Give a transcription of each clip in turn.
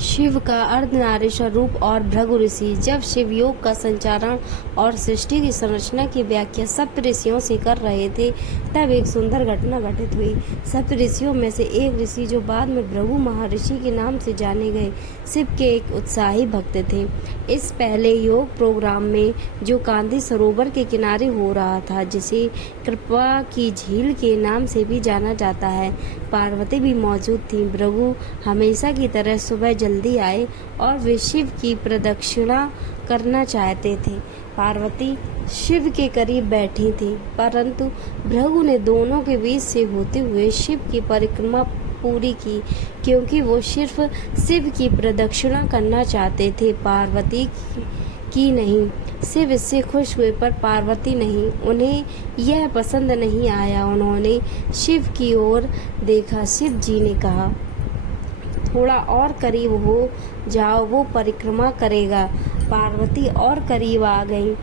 शिव का अर्धनारीश्वर रूप और भृगु ऋषि। जब शिव योग का संचारण और सृष्टि की संरचना की व्याख्या सप्त ऋषियों से कर रहे थे, तब एक सुंदर घटना घटित हुई। सप्त ऋषियों में से एक ऋषि, जो बाद में भृगु महर्षि के नाम से जाने गए, शिव के एक उत्साही भक्त थे। इस पहले योग प्रोग्राम में, जो कांदी सरोवर के किनारे हो रहा था, जिसे कृपा की झील के नाम से भी जाना जाता है, पार्वती भी मौजूद थी। भृगु हमेशा की तरह सुबह जल्दी आए और वे शिव की प्रदक्षिणा करना चाहते थे। पार्वती शिव के करीब बैठी थी, परंतु भृगु ने दोनों के बीच से होते हुए शिव की परिक्रमा पूरी की, क्योंकि वो सिर्फ शिव की प्रदक्षिणा करना चाहते थे, पार्वती की नहीं। शिव इससे खुश हुए, पर पार्वती नहीं। उन्हें यह पसंद नहीं आया। उन्होंने शिव की ओर देखा। शिव जी ने कहा, थोड़ा और करीब हो जाओ, वो परिक्रमा करेगा। पार्वती और करीब आ गई।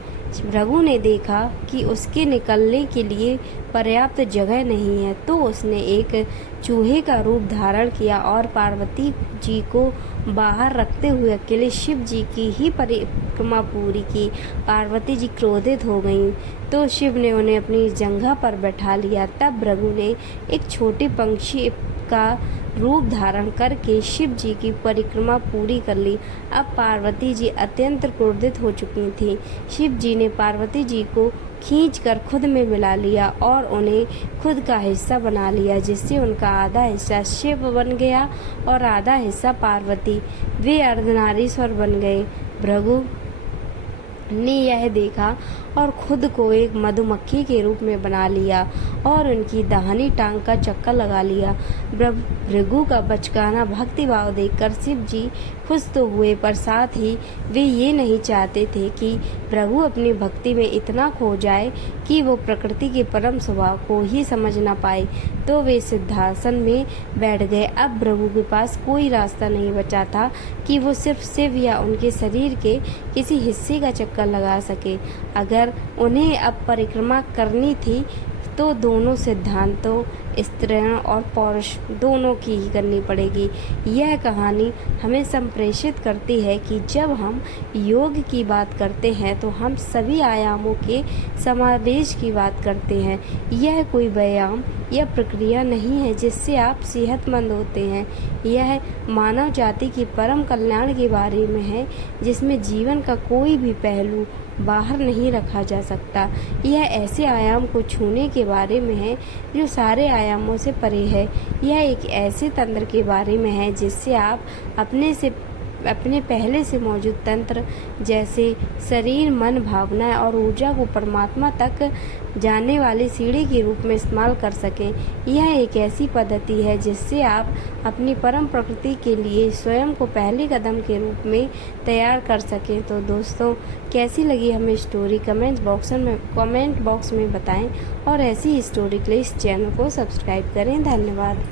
भृगु ने देखा कि उसके निकलने के लिए पर्याप्त जगह नहीं है, तो उसने एक चूहे का रूप धारण किया और पार्वती जी को बाहर रखते हुए अकेले शिव जी की ही परिक्रमा पूरी की। पार्वती जी क्रोधित हो गईं, तो शिव ने उन्हें अपनी जंघा पर बैठा लिया। तब भृगु ने एक छोटे पंछी का रूप धारण करके शिव जी की परिक्रमा पूरी कर ली। अब पार्वती जी अत्यंत क्रोधित हो चुकी थीं। शिव जी ने पार्वती जी को खींचकर खुद में मिला लिया और उन्हें खुद का हिस्सा बना लिया, जिससे उनका आधा हिस्सा शिव बन गया और आधा हिस्सा पार्वती। वे अर्धनारीश्वर बन गए। भृगु ने यह देखा और खुद को एक मधुमक्खी के रूप में बना लिया और उनकी दाहिनी टांग का चक्कर लगा लिया। भृगु का बचकाना भक्तिभाव देखकर शिव जी खुश तो हुए, पर साथ ही वे ये नहीं चाहते थे कि भृगु अपनी भक्ति में इतना खो जाए कि वो प्रकृति के परम स्वभाव को ही समझ न पाए। तो वे सिद्धासन में बैठ गए। अब भृगु के पास कोई रास्ता नहीं बचा था कि वो सिर्फ शिव या उनके शरीर के किसी हिस्से का चक्कर लगा सके। अगर उन्हें अब परिक्रमा करनी थी, तो दोनों सिद्धांतों, स्त्रियों और पौरुष दोनों की ही करनी पड़ेगी। यह कहानी हमें संप्रेषित करती है कि जब हम योग की बात करते हैं, तो हम सभी आयामों के समावेश की बात करते हैं। यह कोई व्यायाम या प्रक्रिया नहीं है जिससे आप सेहतमंद होते हैं। यह मानव जाति की परम कल्याण के बारे में है, जिसमें जीवन का कोई भी पहलू बाहर नहीं रखा जा सकता। यह ऐसे आयाम को छूने के बारे में है जो सारे आयामों से परे है। यह एक ऐसे तंत्र के बारे में है जिससे आप अपने पहले से मौजूद तंत्र, जैसे शरीर, मन, भावनाएं और ऊर्जा को परमात्मा तक जाने वाली सीढ़ी के रूप में इस्तेमाल कर सकें। यह एक ऐसी पद्धति है जिससे आप अपनी परम प्रकृति के लिए स्वयं को पहले कदम के रूप में तैयार कर सकें। तो दोस्तों, कैसी लगी हमें स्टोरी कमेंट बॉक्स में बताएं और ऐसी स्टोरी के लिए इस चैनल को सब्सक्राइब करें। धन्यवाद।